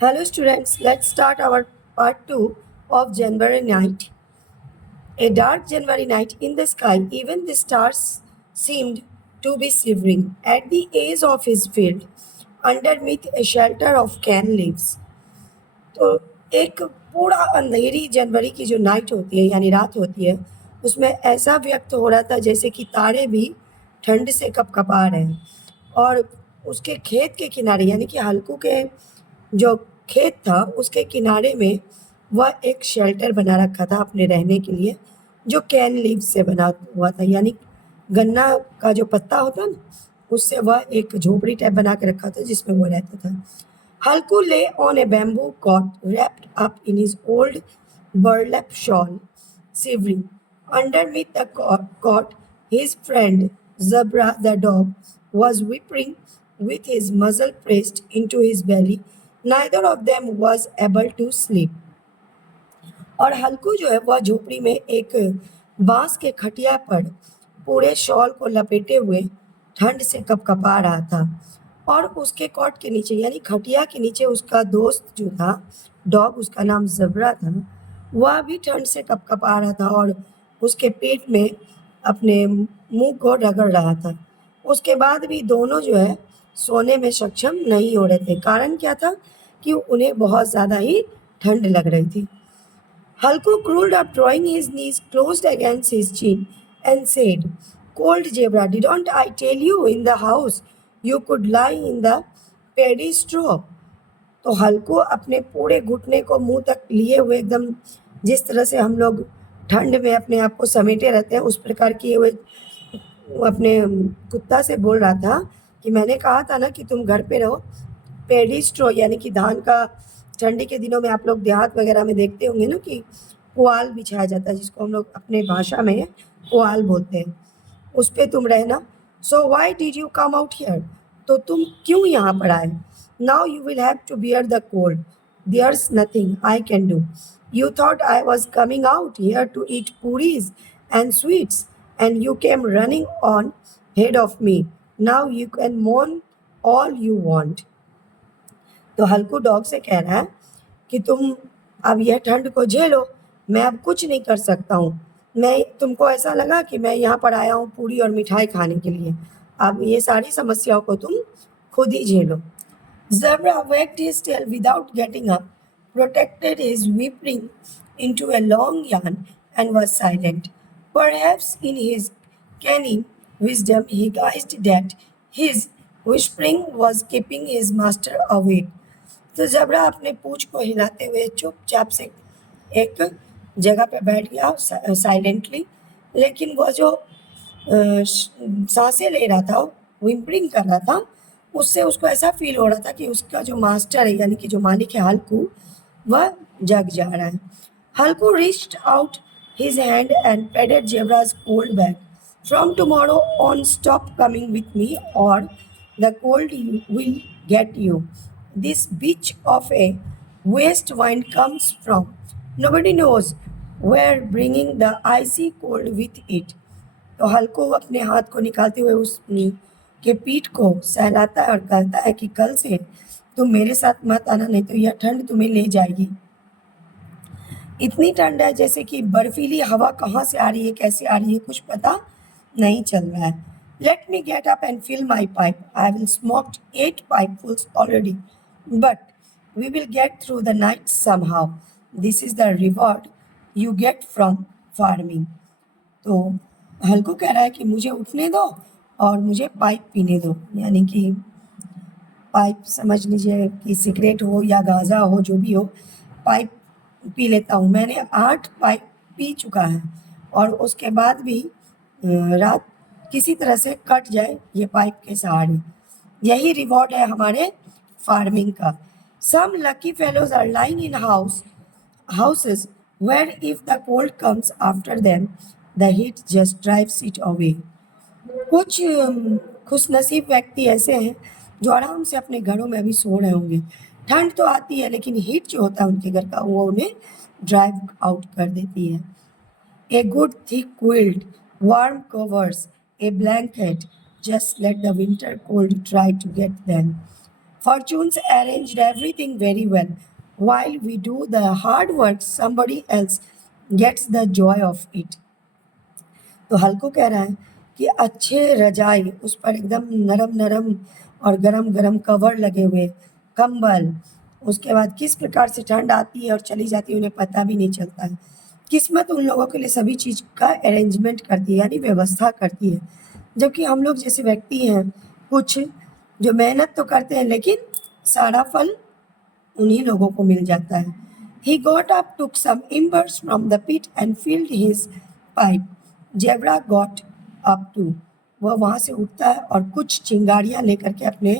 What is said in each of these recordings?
Hello students, let's start our part 2 of January night. A dark January night in the sky, even the stars seemed to be shivering. At the edge of his field, underneath a shelter of cane leaves. तो एक पूरा अंधेरी जनवरी की जो night होती है यानी रात होती है उसमें ऐसा व्यक्त हो रहा था जैसे कि तारे भी ठंड से कपकपा रहे हैं और उसके खेत के किनारे यानी कि हल्कू के जो खेत था उसके किनारे में वह एक शेल्टर बना रखा था अपने रहने के लिए जो कैन लीव से बना हुआ था यानी गन्ना का जो पत्ता होता है ना उससे वह एक झोपड़ी टाइप बना के रखा था जिसमें वो रहता था। Halku lay on a bamboo cot wrapped up in his old burlap shawl, shivering. Underneath the cot, his friend Zebra the dog was whimpering with his muzzle pressed into his belly. Neither of them was able to sleep. और हल्कू जो है वह झोपड़ी में एक बांस के खटिया पर पूरे शॉल को लपेटे हुए ठंड से कपकपा रहा था और उसके कॉट के नीचे यानी खटिया के नीचे उसका दोस्त जो था डॉग उसका नाम जबरा था वह भी ठंड से कपकपा रहा था और उसके पेट में अपने मुंह को रगड़ रहा था। उसके बाद भी दोनों जो है सोने में सक्षम नहीं हो रहे थे। कारण क्या था कि उन्हें बहुत ज़्यादा ही ठंड लग रही थी। Halko curled up, drawing his knees closed against his chin, and said, Cold zebra, didn't I tell you in the house you could lie in the paddy straw? तो हल्को अपने पूरे घुटने को मुंह तक लिए हुए एकदम जिस तरह से हम लोग ठंड में अपने आप को समेटे रहते हैं उस प्रकार किए हुए वो अपने कुत्ता से बोल रहा था कि मैंने कहा था ना कि तुम घर पे रहो। पेडी स्ट्रो यानी कि धान का ठंडी के दिनों में आप लोग देहात वगैरह में देखते होंगे ना कि पुआल बिछाया जाता है जिसको हम लोग अपने भाषा में पुआल बोलते हैं, उस पे तुम रहना। So why did you come out here? तो तुम क्यों यहाँ पर आए? Now you will have to bear the cold, there's nothing I can do. You thought I was coming out here to eat puris and sweets and you came running on head of me. Now you can mourn all you want. तो हल्कू dog से कह रहा है कि तुम अब यह ठंड को झेलो, मैं अब कुछ नहीं कर सकता हूँ। मैं तुमको ऐसा लगा कि मैं यहाँ पर आया हूँ पूरी और मिठाई खाने के लिए, अब ये सारी समस्याओं को तुम खुद ही झेलो। Zebra wagged his tail without getting up, protected his whimpering into a long yarn, and was silent. Perhaps in his canine wisdom he guessed that his whispering was keeping his master awake. तो जबरा अपने पूंछ को हिलाते हुए चुपचाप से एक जगह पे बैठ गया साइलेंटली, लेकिन वो जो सांसें ले रहा था, विम्परिंग कर रहा था, उससे उसको ऐसा फील हो रहा था कि उसका जो मास्टर है यानी कि जो मालिक है हल्कू, वह जग जा रहा है। हल्कू reached out his hand and patted Zebra's cold back. From tomorrow on, stop coming with me, or the cold will get you. This beach of a west wind comes from. Nobody knows where, bringing the icy cold with it. तो हल्को अपने हाथ को निकालते हुए उस के पीठ को सहलाता है और कहता है कि कल से तुम मेरे साथ मत आना, नहीं तो यह ठंड तुम्हें ले जाएगी। इतनी ठंड है जैसे कि बर्फीली हवा कहाँ से आ रही है, कैसे आ रही है, कुछ पता नहीं चल रहा है। Let me get up and fill my pipe, I will smoked 8 pipefuls already, but we will get through the night somehow, this is the reward you get from farming. तो हल्को कह रहा है कि मुझे उठने दो और मुझे पाइप पीने दो, यानी कि पाइप समझ लीजिए कि सिगरेट हो या गांजा हो, जो भी हो, पाइप पी लेता हूँ। मैंने 8 पाइप पी चुका है और उसके बाद भी रात किसी तरह से कट जाए ये पाइप के सहारे, यही रिवॉर्ड है हमारे फार्मिंग का। Some lucky fellows are lying in houses where if the cold comes after them, the heat just drives it away. कुछ खुशनसीब व्यक्ति ऐसे हैं जो आराम से अपने घरों में अभी सो रहे होंगे। ठंड तो आती है लेकिन हीट जो होता है उनके घर का वो उन्हें ड्राइव आउट कर देती है। A good thick quilt, warm covers, a blanket, just let the winter cold try to get them. Fortunes arranged everything very well. While we do the hard work, somebody else gets the joy of it. तो हल्कू कह रहा है कि अच्छे रजाई, उस पर एकदम नरम नरम और गरम गरम कवर लगे हुए कंबल, उसके बाद किस प्रकार से ठंड आती है और चली जाती है उन्हें पता भी नहीं चलता है। किस्मत उन लोगों के लिए सभी चीज़ का अरेंजमेंट करती है, यानी व्यवस्था करती है, जबकि हम लोग जैसे व्यक्ति हैं कुछ जो मेहनत तो करते हैं लेकिन सारा फल उन्हीं लोगों को मिल जाता है। He got up, took some embers from the pit and filled his pipe. Zebra got up too. वह वहाँ से उठता है और कुछ चिंगारियाँ लेकर के अपने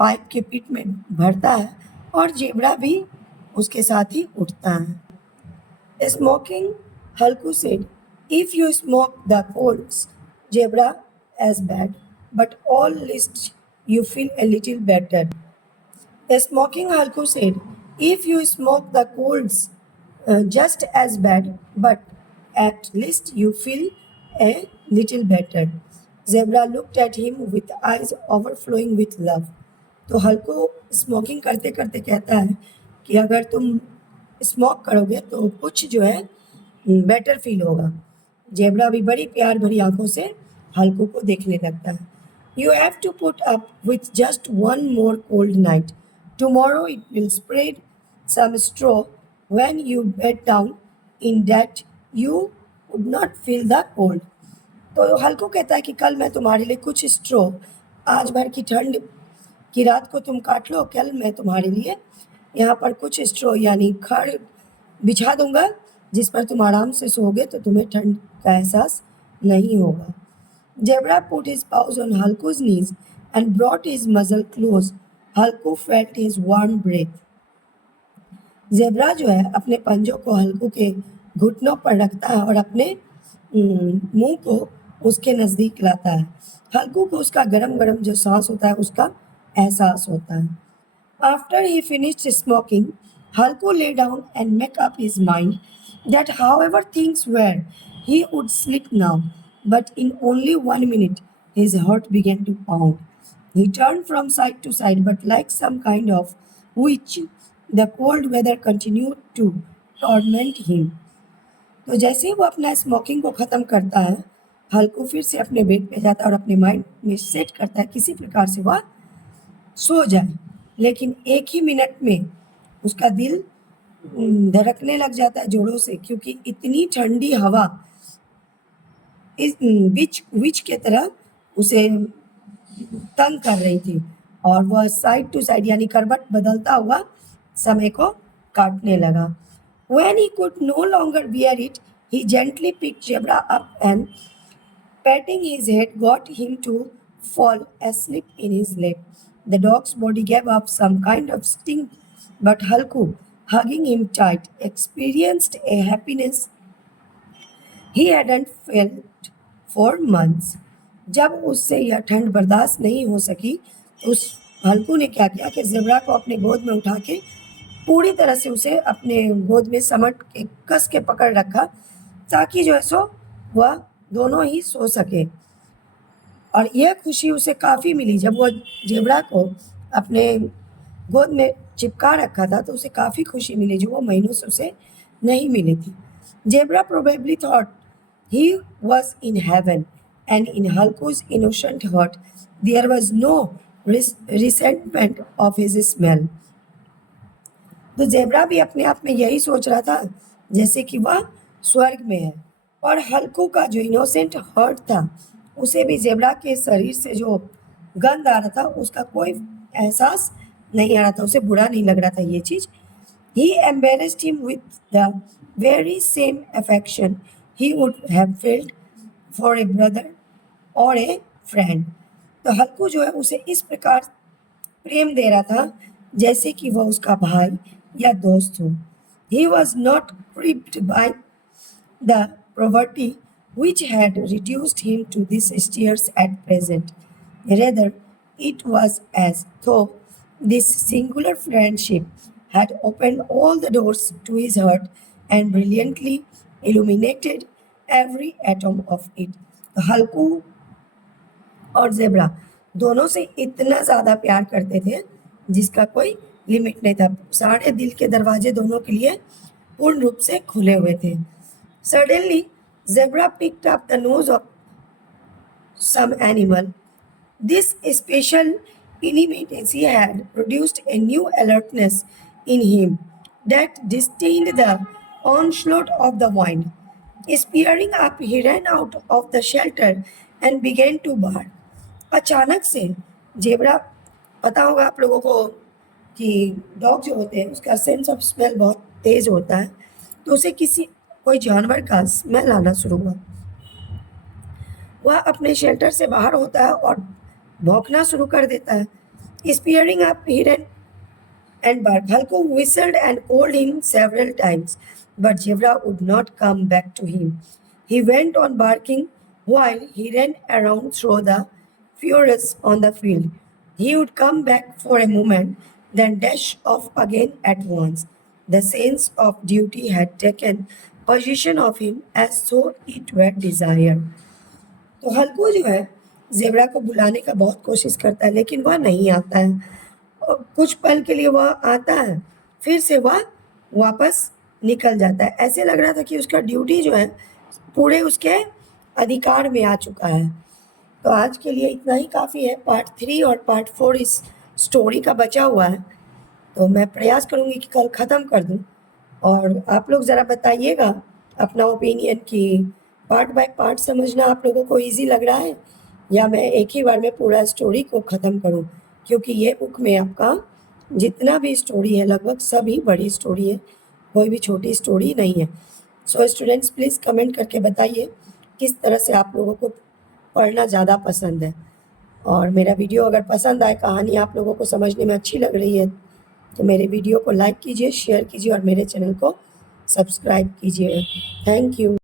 पाइप के पिट में भरता है और जेबरा भी उसके साथ ही उठता है। Smoking, Halku said, if you smoke the coals, zebra as bad, but all least you feel a little better. Smoking, Halku said, if you smoke the coals, just as bad, but at least you feel a little better. Zebra looked at him with eyes overflowing with love. तो हल्को smoking करते करते कहता है कि अगर तुम smoke करोगे तो कुछ जो है बेटर फील होगा। जेबरा भी बड़ी प्यार भरी आंखों से हल्को को देखने लगता है। You have to put up with just one more cold night, tomorrow it will spread some straw when you bed down in that you would not feel the cold. तो हल्को कहता है कि कल मैं तुम्हारे लिए कुछ स्ट्रॉ, आज भर की ठंड की रात को तुम काट लो, कल मैं तुम्हारे लिए यहाँ पर कुछ स्ट्रॉ यानी खड़ बिछा दूंगा जिस पर तुम आराम से सोओगे तो तुम्हें ठंड का एहसास नहीं होगा। Jabra put his paws on Halku's knees and brought his muzzle close. Halku felt his warm breath. Jabra जो है अपने पंजों को हल्कू के घुटनों पर रखता है और अपने मुंह को उसके नज़दीक लाता है। हल्कू को उसका गरम गरम जो सांस होता है उसका एहसास होता है। After he finished smoking, Halku lay down and made up his mind that however things were, he would sleep now. But in only 1 minute, his heart began to pound. He turned from side to side, but like some kind of witch, the cold weather continued to torment him. तो जैसे ही वो अपना smoking को ख़त्म करता है, हल्कू फिर से अपने बेड पे जाता है और अपने माइंड में सेट करता है किसी प्रकार से वह सो जाए, लेकिन एक ही मिनट में उसका दिल धड़कने लग जाता है जोरों से, क्योंकि इतनी ठंडी हवा इस विच के तरह उसे तंग कर रही थी और वह साइड टू साइड यानी करवट बदलता हुआ समय को काटने लगा। When he could no longer bear it, he gently picked Zebra up and patting his head got him to fall asleep in his lap. The dog's body gave up some kind of sting, but Halku, hugging him tight, experienced a happiness he hadn't felt for months. जब उससे यह ठंड बर्दाश्त नहीं हो सकी तो उस हल्कू ने क्या किया कि ज़ेबरा को अपने गोद में उठा के पूरी तरह से उसे अपने गोद में समट के कस के पकड़ रखा ताकि जो है सो वह दोनों ही सो सके। और यह खुशी उसे काफ़ी मिली जब वो जेबरा को अपने गोद में चिपका रखा था, तो उसे काफ़ी खुशी मिली जो वो महीनों से उसे नहीं मिली थी। Jabra probably thought he was in heaven and in Halku's innocent heart there was no resentment of his smell. तो जेबरा भी अपने आप में यही सोच रहा था जैसे कि वह स्वर्ग में है, और हल्कू का जो इनोसेंट हार्ट था उसे भी जेबरा के शरीर से जो गंध आ रहा था उसका कोई एहसास नहीं आ रहा था, उसे बुरा नहीं लग रहा था ये चीज़। He embarrassed him with the very same affection he would have felt for a brother और ए फ्रेंड। तो हल्कू जो है उसे इस प्रकार प्रेम दे रहा था जैसे कि वह उसका भाई या दोस्त हो। He was not crippled by the poverty which had reduced him to these tears at present. Rather, it was as though this singular friendship had opened all the doors to his heart and brilliantly illuminated every atom of it. हल्कू और zebra दोनों से इतना ज़्यादा प्यार करते थे जिसका कोई लिमिट नहीं था। सारे दिल के दरवाजे दोनों के लिए पूर्ण रूप से खुले हुए थे। Suddenly zebra picked up the nose of some animal. This special immediacy had produced a new alertness in him that disdained the onslaught of the wind. Spearing up, he ran out of the shelter and began to bark. अचानक से zebra, पता होगा आप लोगों को कि dog जो होते हैं उसका सेंस ऑफ स्मेल बहुत तेज होता है, तो उसे किसी कोई जानवर का स्मेल आना शुरू हुआ। वह अपने शेल्टर से बाहर होता है और भौंकना शुरू कर देता है। Springing up he ran and barked. Halko whistled and called him several times, but Zebra would not come back to him. He went on barking while he ran around through the furrows on the field. He would come back for a moment, then dash off again at once. The sense of duty had taken possession of him as though it were desire. तो हल्को जो है zebra को बुलाने का बहुत कोशिश करता है, लेकिन वह नहीं आता है। और कुछ पल के लिए वह आता है, फिर से वह वापस निकल जाता है। ऐसे लग रहा था कि उसका ड्यूटी जो है पूरे उसके अधिकार में आ चुका है। तो आज के लिए इतना ही काफ़ी है। पार्ट 3 और पार्ट 4 इस स्टोरी का बचा हुआ है, तो मैं प्रयास करूँगी कि कल ख़त्म कर दूँ। और आप लोग ज़रा बताइएगा अपना ओपिनियन कि पार्ट बाय पार्ट समझना आप लोगों को इजी लग रहा है या मैं एक ही बार में पूरा स्टोरी को ख़त्म करूं, क्योंकि ये बुक में आपका जितना भी स्टोरी है लगभग सभी बड़ी स्टोरी है, कोई भी छोटी स्टोरी नहीं है। सो स्टूडेंट्स प्लीज़ कमेंट करके बताइए किस तरह से आप लोगों को पढ़ना ज़्यादा पसंद है। और मेरा वीडियो अगर पसंद आए, कहानी आप लोगों को समझने में अच्छी लग रही है, तो मेरे वीडियो को लाइक कीजिए, शेयर कीजिए और मेरे चैनल को सब्सक्राइब कीजिए। Thank you.